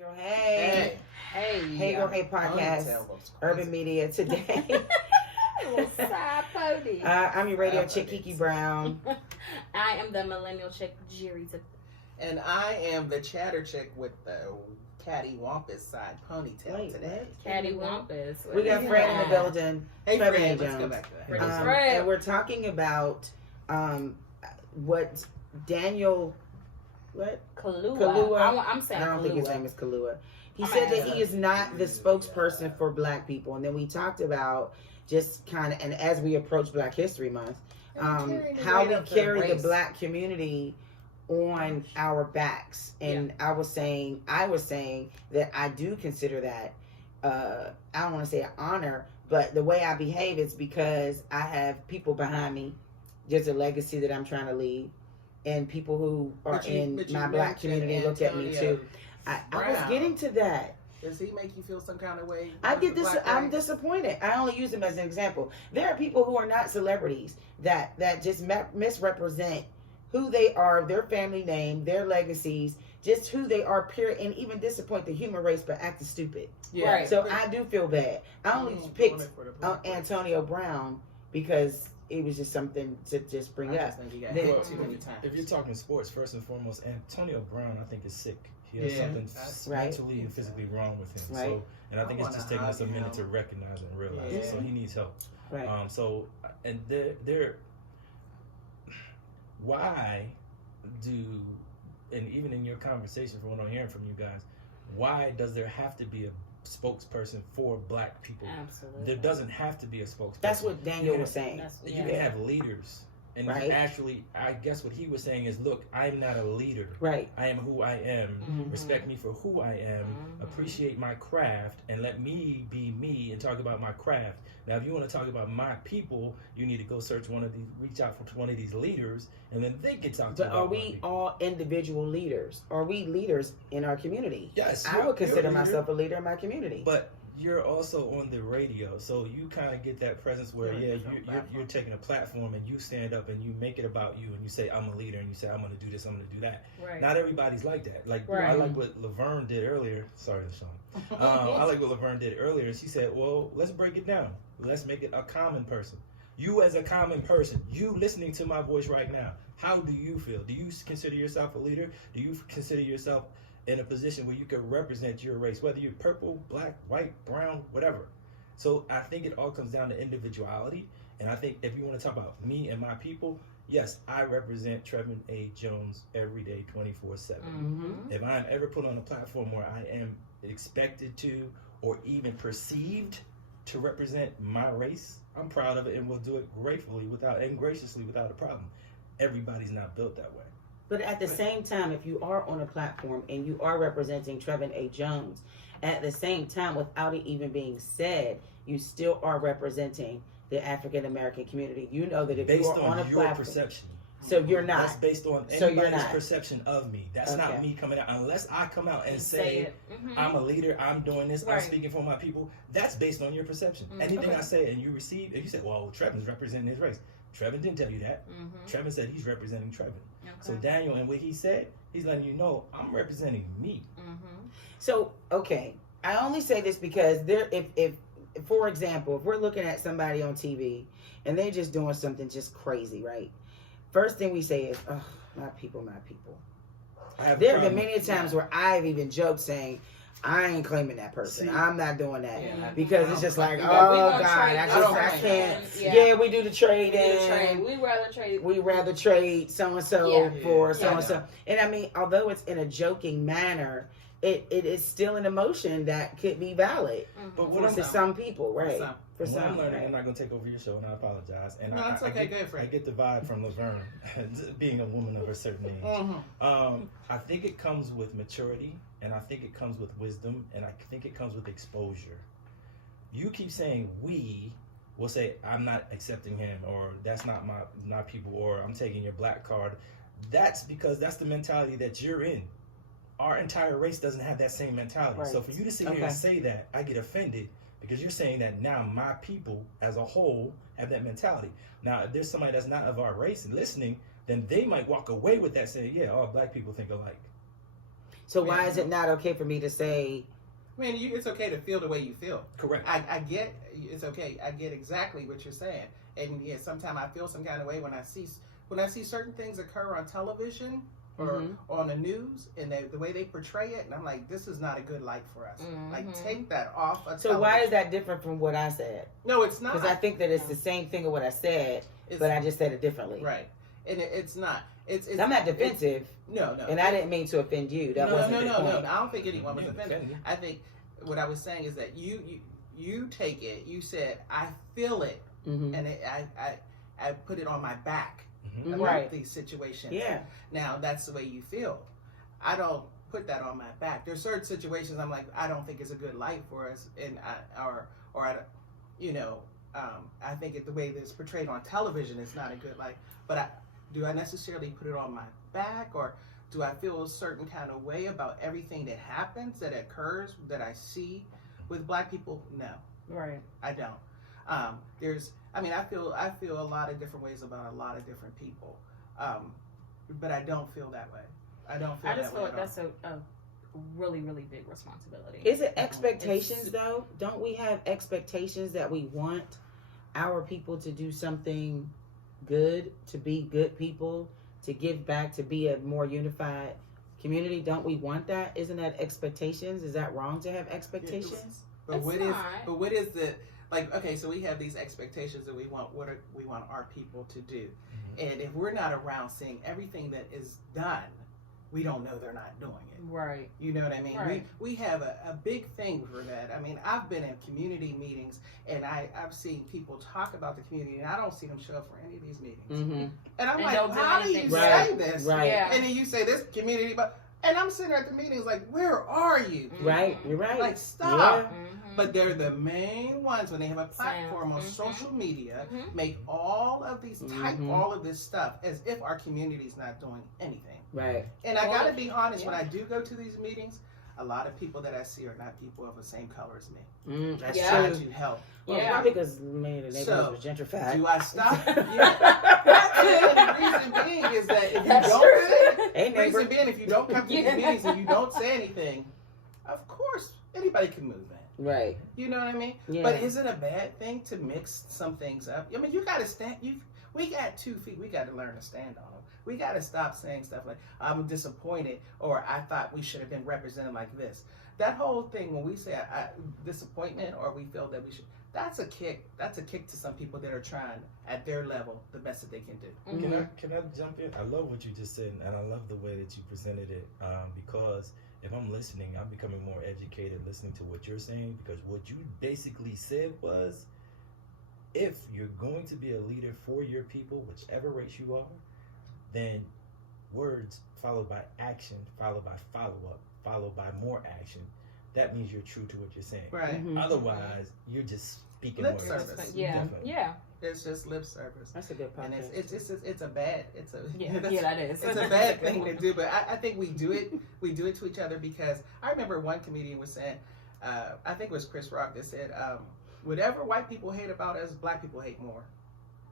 Girl, hey. Hey, Girl, Hey podcast, Urban Media today. Little side pony. I'm your radio chick, Kiki Brown. I am the millennial chick, Jerry. And I am the chatter chick with the catty wampus side ponytail today. Catty wampus. We got Fred in the building. Hey, Fred Fred, let's Jones. go back to that. And we're talking about what Daniel, Kalua. I'm saying I don't Kalua. think his name is Kalua. He said that he is not the spokesperson for Black people. And then we talked about just kind of, and as we approach Black History Month, how we carry the Black community on our backs. And I was saying that I do consider that, I don't want to say an honor, but the way I behave is because I have people behind me. There's a legacy that I'm trying to leave. And people who are in my Black community look at me too. I was getting to that. Does he make you feel some kind of way? I'm disappointed. I only use him as an example. There are people who are not celebrities that just misrepresent who they are, their family name, their legacies, just who they are, period, and even disappoint the human race by acting stupid. Yeah. Right. So I do feel bad. I only picked Antonio Brown because it was just something to just bring up. If you're talking sports, first and foremost, Antonio Brown, I think, is sick. He has something mentally and physically wrong with him. Right. So, and I think it's just taking us a minute to recognize and realize it. So he needs help. Right. And why do, and even in your conversation from what I'm hearing from you guys, why does there have to be a spokesperson for Black people? Absolutely. There doesn't have to be a spokesperson. That's what Daniel was saying. You can have leaders. And actually, I guess what he was saying is, look, I'm not a leader. Right. I am who I am. Mm-hmm. Respect me for who I am. Mm-hmm. Appreciate my craft. And let me be me and talk about my craft. Now, if you want to talk about my people, you need to go reach out for one of these leaders, and then they can talk to you. But are we all individual leaders? Are we leaders in our community? Yes. I would consider myself a leader in my community. But you're also on the radio, so you kind of get that presence where, you're taking a platform and you stand up and you make it about you and you say, I'm a leader, and you say, I'm going to do this, I'm going to do that. Right. Not everybody's like that. I like what Laverne did earlier. Sorry, LaShawn. I like what Laverne did earlier. She said, well, let's break it down. Let's make it a common person. You as a common person, you listening to my voice right now, how do you feel? Do you consider yourself a leader? Do you consider yourself in a position where you can represent your race, whether you're purple, black, white, brown, whatever? So I think it all comes down to individuality. And I think if you want to talk about me and my people, yes, I represent Trevin A. Jones every day, 24/7. Mm-hmm. If I'm ever put on a platform where I am expected to or even perceived to represent my race, I'm proud of it and will do it gratefully and graciously without a problem. Everybody's not built that way. But at the same time, if you are on a platform and you are representing Trevin A. Jones, at the same time, without it even being said, you still are representing the African American community. You know that if you are on a platform, perception. So you're not. That's based on anybody's perception of me. That's not me coming out. Unless I come out and say I'm a leader, I'm doing this, I'm speaking for my people. That's based on your perception. Anything I say and you receive, and you say, well, Trevin's representing his race. Trevin didn't tell you that. Trevin said he's representing Trevin. Okay. So Daniel, and what he said, he's letting you know, I'm representing me. So, okay. I only say this because if for example, if we're looking at somebody on TV and they're just doing something just crazy, right? First thing we say is, oh, my people, my people. There have been many times where I've even joked saying, I ain't claiming that person. I'm not doing that. Because it's just like, oh, God, I can't. Yeah, we do the trade in. We rather trade so-and-so for so-and-so. And I mean, although it's in a joking manner, it is still an emotion that could be valid for some people, right? For some, I'm learning, I'm not going to take over your show, and I apologize. And no, it's okay. Go ahead, Frank. I get the vibe from Laverne, being a woman of a certain age. I think it comes with maturity, and I think it comes with wisdom, and I think it comes with exposure. You keep saying we will say, I'm not accepting him, or that's not my people, or I'm taking your black card. That's because that's the mentality that you're in. Our entire race doesn't have that same mentality. Right. So for you to sit here and say that, I get offended because you're saying that now my people as a whole have that mentality. Now, if there's somebody that's not of our race and listening, then they might walk away with that saying, yeah, all black people think alike. So why is it not okay for me to say? I mean, it's okay to feel the way you feel. Correct. I get it's okay. I get exactly what you're saying, and yeah, sometimes I feel some kind of way when I see certain things occur on television or on the news, and the way they portray it, and I'm like, this is not a good light for us. Like, take that off. So why is that different from what I said? No, it's not. Because I think that it's the same thing of what I said, but I just said it differently. Right, and it's not. It's I'm not defensive. No. And I didn't mean to offend you. That wasn't the point. I don't think anyone was offended. I think what I was saying is that you take it. You said I feel it, and I put it on my back about these situations. Yeah. Now that's the way you feel. I don't put that on my back. There's certain situations I'm like, I don't think it's a good light for us, and I think the way it's portrayed on television is not a good light. But do I necessarily put it on my back, or do I feel a certain kind of way about everything that happens, that occurs, that I see with Black people? No. Right. I don't. I feel a lot of different ways about a lot of different people. But I don't feel that way. I just feel like that's a really, really big responsibility. Is it expectations though? Don't we have expectations that we want our people to do something good, to be good people, to give back, to be a more unified community? Don't we want that? Isn't that expectations? Is that wrong to have expectations? But what is the, like, okay, so we have these expectations that we want our people to do. And if we're not around seeing everything that is done, we don't know they're not doing it. Right. You know what I mean? Right. We have a big thing for that. I mean, I've been in community meetings, and I've seen people talk about the community, and I don't see them show up for any of these meetings. And I'm like, how do you say this? Right. Yeah. And then you say this community, and I'm sitting at the meetings like, where are you? Right. You're right. Like, stop. Yeah. But they're the main ones when they have a platform on social media, make all of these all of this stuff as if our community's not doing anything. Right. And I gotta be honest, when I do go to these meetings, a lot of people that I see are not people of the same color as me. That's Trying true. to help. Well, probably because many of the neighborhoods was gentrified. Do I stop? The reason being is that if you don't come to these meetings and you don't say anything, of course anybody can move in. Right. You know what I mean? Yeah. But is it a bad thing to mix some things up? I mean, you got to stand. We got 2 feet. We got to learn to stand on them. We got to stop saying stuff like, I'm disappointed, or I thought we should have been represented like this. That whole thing, when we say disappointment, or we feel that we should, that's a kick. That's a kick to some people that are trying at their level the best that they can do. Can I jump in? I love what you just said, and I love the way that you presented it, because if I'm listening, I'm becoming more educated listening to what you're saying, because what you basically said was, if you're going to be a leader for your people, whichever race you are, then words followed by action, followed by follow-up, followed by more action, that means you're true to what you're saying. Right. Otherwise, you're just speaking Lip words. service. Yeah. Yeah. It's just lip service. That's a good point. And it's a bad. That is. It's a bad thing to do, but I think we do it. We do it to each other because I remember one comedian was saying, I think it was Chris Rock that said, whatever white people hate about us, Black people hate more.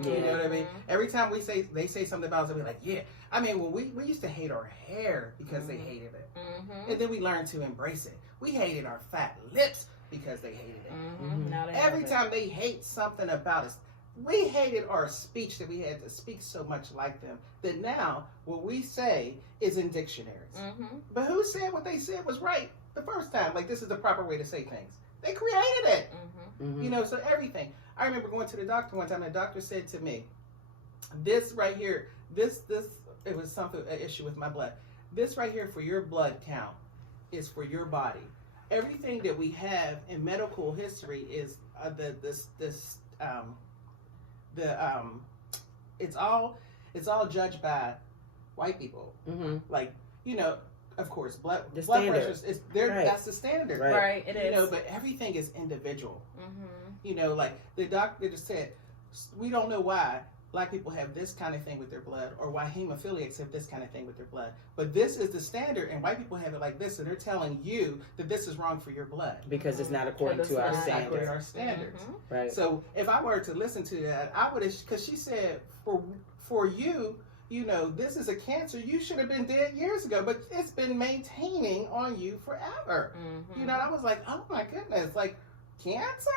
Yeah. You know what I mean? Every time they say something about us, I'll be like, yeah. I mean, when we used to hate our hair because they hated it. And then we learned to embrace it. We hated our fat lips because they hated it. Every time they hate something about us, we hated our speech, that we had to speak so much like them, that now what we say is in dictionaries. But who said what they said was right the first time? Like, this is the proper way to say things. They created it. You know, so everything. I remember going to the doctor one time, and the doctor said to me, this right here, this, it was something, an issue with my blood. This right here for your blood count is for your body. Everything that we have in medical history is it's all judged by white people. Like, you know, of course, blood pressure is there. Right. That's the standard. Right. It is. You know, but everything is individual. You know, like the doctor just said, we don't know why Black people have this kind of thing with their blood, or why hemophiliacs have this kind of thing with their blood. But this is the standard, and white people have it like this, and they're telling you that this is wrong for your blood. Because it's not according to our standards. Right. So if I were to listen to that, I would have, because she said, for you, you know, this is a cancer. You should have been dead years ago, but it's been maintaining on you forever. Mm-hmm. You know, and I was like, oh my goodness, like cancer?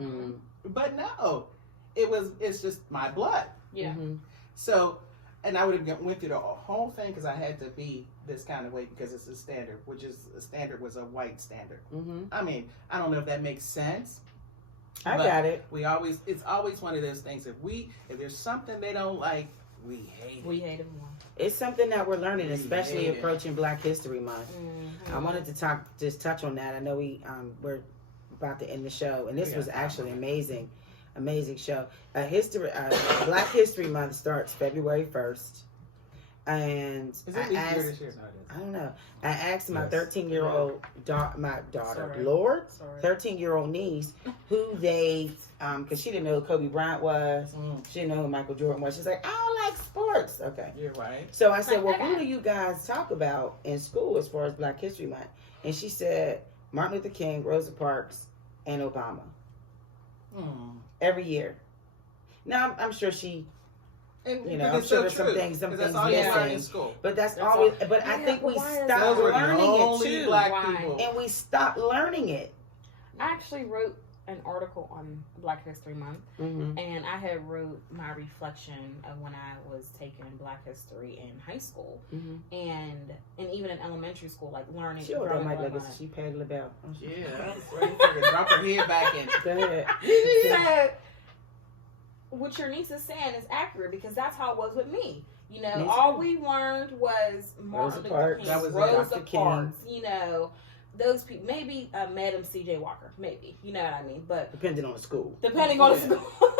Mm-hmm. But no, it's just my blood. Yeah. Mm-hmm. So, and I would have went through the whole thing because I had to be this kind of way because it's a standard, which is a standard was a white standard. Mm-hmm. I mean, I don't know if that makes sense. I got it. It's always one of those things. If there's something they don't like, we hate it. We hate it more. It's something that we're learning, We especially hate it. approaching Black History Month. Mm-hmm. I wanted to just touch on that. I know we're about to end the show, and this was actually amazing show. Black History Month starts February 1st, and Is it leap year this year? No, it I don't know. I asked my Yes. 13-year-old my daughter, Sorry. Lord, Sorry. 13-year-old niece, who they because she didn't know who Kobe Bryant was, Mm. she didn't know who Michael Jordan was. She's like, I don't like sports. Okay. You're right. So I said, well, who do you guys talk about in school as far as Black History Month? And she said, Martin Luther King, Rosa Parks, and Obama. Every year. Now, I'm sure she, And you know, but I'm it's sure so there's some true, things 'cause that's all you learn in missing. school. But that's That's always, all- but I Yeah, think but we why is stopped that? Those were the learning it only too. black Why? people. And we stopped learning it. I actually wrote an article on Black History Month, Mm-hmm. and I had wrote my reflection of when I was taking Black History in high school, Mm-hmm. and even in elementary school, like learning. She over that growing mic up like on it. she paid the bell. Yeah, I was ready for her to drop her head back in. Go ahead. She said, what your niece is saying is accurate because that's how it was with me. You know, Me all too. we learned was Martin Luther Parks. King, That was it. Rosa Dr. King. Parks, you know, those people, maybe Madam C.J. Walker, maybe, you know what I mean? But Depending on the school. depending on the Yeah. school,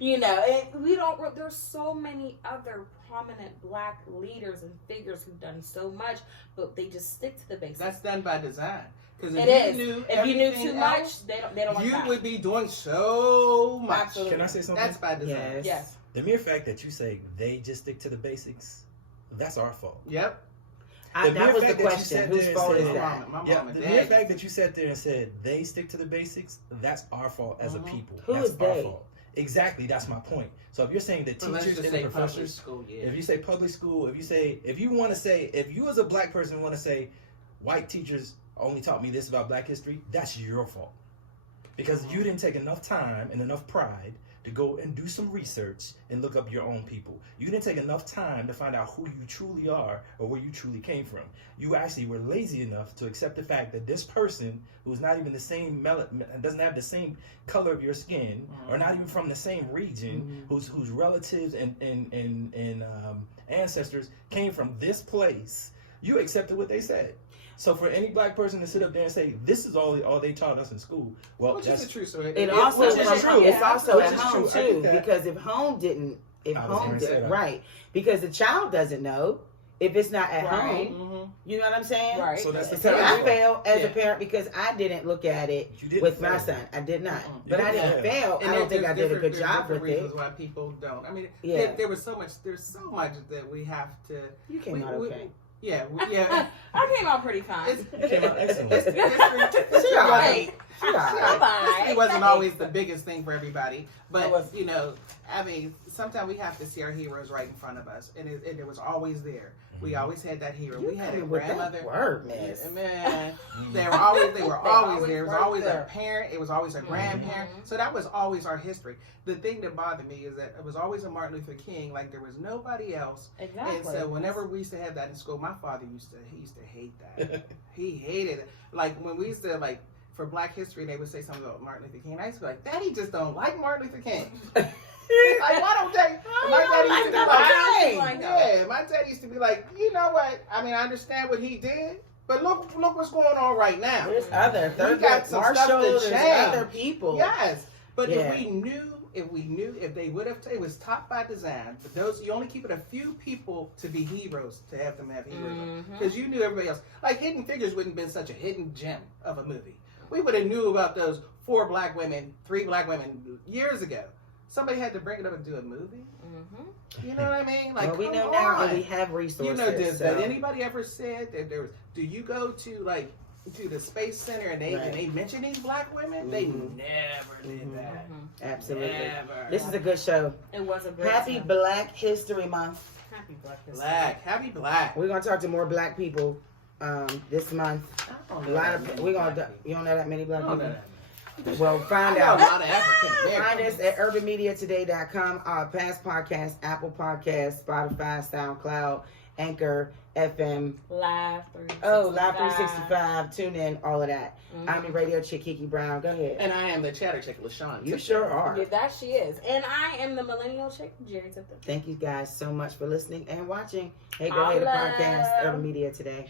you know, and we don't, there's so many other prominent black leaders and figures who've done so much, but they just stick to the basics. That's done by design. Because It if is. you knew If you knew everything too else, much, they don't want you that. would be doing so much. Absolutely. Can I say something? That's by design. Yes. Yes. The mere fact that you say they just stick to the basics, that's our fault. Yep. The That mere was the fact that you question. sat Whose there and fault is said- that? My mom Yeah, and the dad. mere fact that you sat there and said they stick to the basics, that's our fault as a people. Who that's is our they? fault. Exactly, that's my point. So if you're saying the Well, let's teachers just and the say public professors, school, yeah. if you say public school, if you as a black person want to say white teachers only taught me this about Black history, that's your fault. Because you didn't take enough time and enough pride to go and do some research and look up your own people. You didn't take enough time to find out who you truly are or where you truly came from. You actually were lazy enough to accept the fact that this person who's not even the same doesn't have the same color of your skin, or not even from the same region, whose relatives and ancestors came from this place, you accepted what they said. So for any black person to sit up there and say this is all they taught us in school, well, Which that's is the truth. So It also which is true. it's also Which at is home true. I too, get that. because if home didn't, Right. because the child doesn't know if it's not at Right. home. You know what I'm saying? Right. So that's the So I parent's fault. failed as a Yeah. parent because I didn't look at it You didn't with my fail. son. I did not, Mm-mm. but I You didn't didn't fail. And I don't think I did a good there's job different with reasons it. why people don't. I mean, Yeah. there was so much. There's so much that we have to. You came out okay. Yeah. Yeah. I came out pretty fine. It's, Came out excellent. history She all right. She all I'm right. fine. It wasn't always the biggest thing for everybody, It but was- you know, I mean, sometimes we have to see our heroes right in front of us, and it was always there. We always had that hero. You We had a coming with that grandmother. word, miss. Yeah, man, Mhm. they were always They there. It always was right always there. a parent. It was always a grandparent. Mhm. So that was always our history. The thing that bothered me is that it was always a Martin Luther King. Like there was nobody else. Exactly. And so whenever we used to have that in school, my father used to hate that. He hated it. Like when we used to like for Black History, they would say something about Martin Luther King. I used to be like, Daddy just don't like Martin Luther King. Like why don't they? My daddy used to be like, yeah, my dad used to be like, you know what? I mean, I understand what he did, but look what's going on right now. There's other. We There's got some stuff to Marshall. There's change. other people. Yes, but Yeah. if they would have, it was taught by design. But those you only keep it a few people to be heroes to have them have heroes because you knew everybody else. Like Hidden Figures wouldn't have been such a hidden gem of a movie. We would have knew about those 3 black women years ago. Somebody had to bring it up and do a movie. You know what I mean? Like, Well, we come know now on. that we have resources. You know, did so. anybody ever said that there was? Do you go to the Space Center and they mention these black women? They never did that. Absolutely. Never. This is a good show. It was a great Happy time. Black History Month. Happy Black History. Happy Black. We're gonna talk to more black people this month. A lot of you don't know that many black people. Well, find out. Find us at urbanmediatoday.com. Our past podcasts, Apple Podcasts, Spotify, SoundCloud, Anchor, FM. Live 365. Oh, Live 365. Tune in, all of that. I'm the radio chick, Kiki Brown. Go ahead. And I am the chatter chick, LaShawn. You sure are. Yeah, that she is. And I am the millennial chick, Jerry Tipton. Thank you guys so much for listening and watching. Hey, go ahead to podcast Urban Media Today.